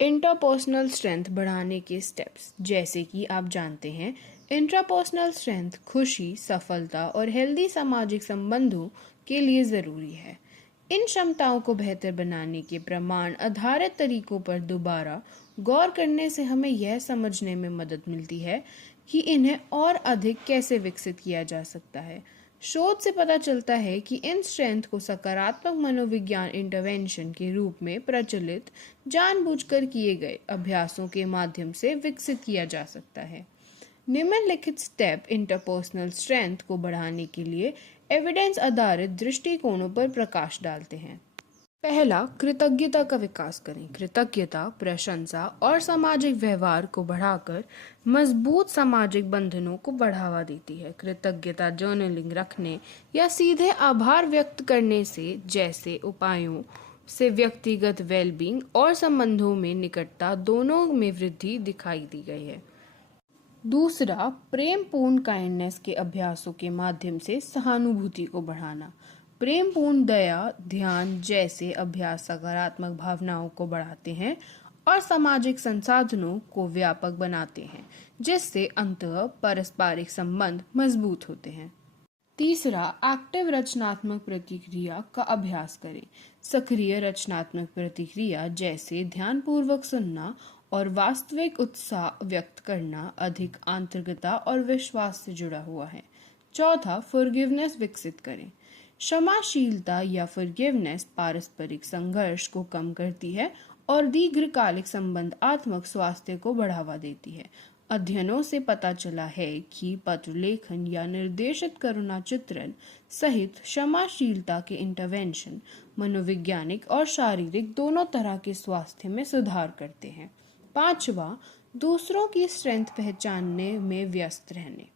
Intrapersonal strength बढ़ाने के steps. जैसे कि आप जानते हैं, इंट्रापर्सनल स्ट्रेंथ खुशी, सफलता और हेल्दी सामाजिक संबंधों के लिए ज़रूरी है। इन क्षमताओं को बेहतर बनाने के प्रमाण आधारित तरीकों पर दोबारा गौर करने से हमें यह समझने में मदद मिलती है कि इन्हें और अधिक कैसे विकसित किया जा सकता है। शोध से पता चलता है कि इन स्ट्रेंथ को सकारात्मक मनोविज्ञान इंटरवेंशन के रूप में प्रचलित जानबूझकर किए गए अभ्यासों के माध्यम से विकसित किया जा सकता है। निम्नलिखित स्टेप इंटरपर्सनल स्ट्रेंथ को बढ़ाने के लिए एविडेंस आधारित दृष्टिकोणों पर प्रकाश डालते हैं। पहला, कृतज्ञता का विकास करें। कृतज्ञता, प्रशंसा और सामाजिक व्यवहार को बढ़ाकर मजबूत सामाजिक बंधनों को बढ़ावा देती है। कृतज्ञता जर्नलिंग रखने या सीधे आभार व्यक्त करने से जैसे उपायों से व्यक्तिगत वेलबींग और संबंधों में निकटता दोनों में वृद्धि दिखाई दी गई है। दूसरा, प्रेमपूर्ण काइंडनेस के अभ्यासों के माध्यम से सहानुभूति को बढ़ाना। प्रेमपूर्ण दया, ध्यान जैसे अभ्यास सकारात्मक भावनाओं को बढ़ाते हैं और सामाजिक संसाधनों को व्यापक बनाते हैं, जिससे अंततः पारस्परिक संबंध मजबूत होते हैं। तीसरा, एक्टिव रचनात्मक प्रतिक्रिया का अभ्यास करें। सक्रिय रचनात्मक प्रतिक्रिया जैसे ध्यानपूर्वक सुनना और वास्तविक उत्साह व्यक्त करना अधिक आंतरिकता और विश्वास से जुड़ा हुआ है। चौथा, फॉरगिवनेस विकसित करें। क्षमाशीलता या फॉरगिवनेस पारस्परिक संघर्ष को कम करती है और दीर्घकालिक संबंधात्मक स्वास्थ्य को बढ़ावा देती है। अध्ययनों से पता चला है कि पत्र लेखन या निर्देशित करुणा चित्रण सहित क्षमाशीलता के इंटरवेंशन मनोवैज्ञानिक और शारीरिक दोनों तरह के स्वास्थ्य में सुधार करते हैं। पांचवा, दूसरों की स्ट्रेंथ पहचानने में व्यस्त रहने।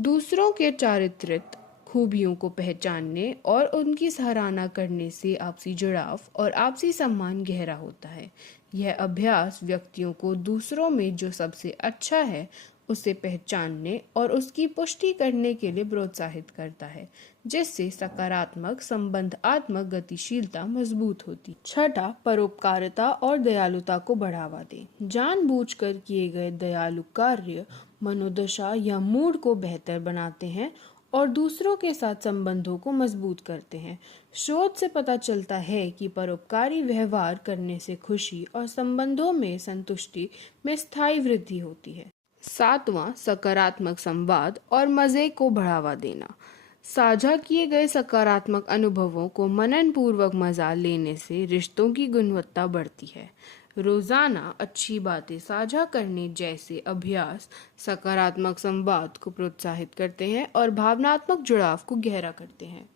दूसरों के चारित्रिक खूबियों को पहचानने और उनकी सराहना करने से आपसी जुड़ाव और आपसी सम्मान गहरा होता है। यह अभ्यास व्यक्तियों को दूसरों में जो सबसे अच्छा है उसे पहचानने और उसकी पुष्टि करने के लिए प्रोत्साहित करता है, जिससे सकारात्मक संबंधात्मक गतिशीलता मजबूत होती। छठा, परोपकारिता और दयालुता को बढ़ावा दें। जानबूझकर किए गए दयालु कार्य मनोदशा या मूड को बेहतर बनाते हैं और दूसरों के साथ संबंधों को मजबूत करते हैं। शोध से पता चलता है कि परोपकारी व्यवहार करने से खुशी और संबंधों में संतुष्टि में स्थायी वृद्धि होती है। सातवां, सकारात्मक संवाद और मजे को बढ़ावा देना। साझा किए गए सकारात्मक अनुभवों को मननपूर्वक मजा लेने से रिश्तों की गुणवत्ता बढ़ती है। रोजाना अच्छी बातें साझा करने जैसे अभ्यास सकारात्मक संवाद को प्रोत्साहित करते हैं और भावनात्मक जुड़ाव को गहरा करते हैं।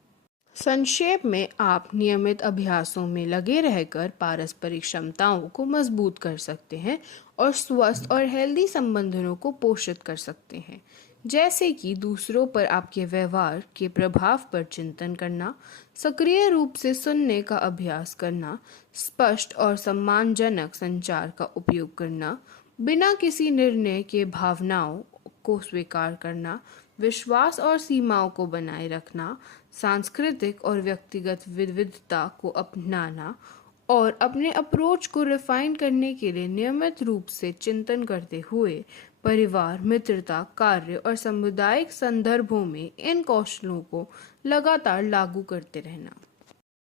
संक्षेप में, आप नियमित अभ्यासों में लगे रहकर पारस्परिक क्षमताओं को मजबूत कर सकते हैं और स्वस्थ और हेल्दी संबंधों को पोषित कर सकते हैं, जैसे कि दूसरों पर आपके व्यवहार के प्रभाव पर चिंतन करना, सक्रिय रूप से सुनने का अभ्यास करना, स्पष्ट और सम्मानजनक संचार का उपयोग करना, बिना किसी निर्णय के भावनाओं को स्वीकार करना, विश्वास और सीमाओं को बनाए रखना, सांस्कृतिक और व्यक्तिगत विविधता को अपनाना और अपने अप्रोच को रिफाइन करने के लिए नियमित रूप से चिंतन करते हुए परिवार, मित्रता, कार्य और सामुदायिक संदर्भों में इन कौशलों को लगातार लागू करते रहना।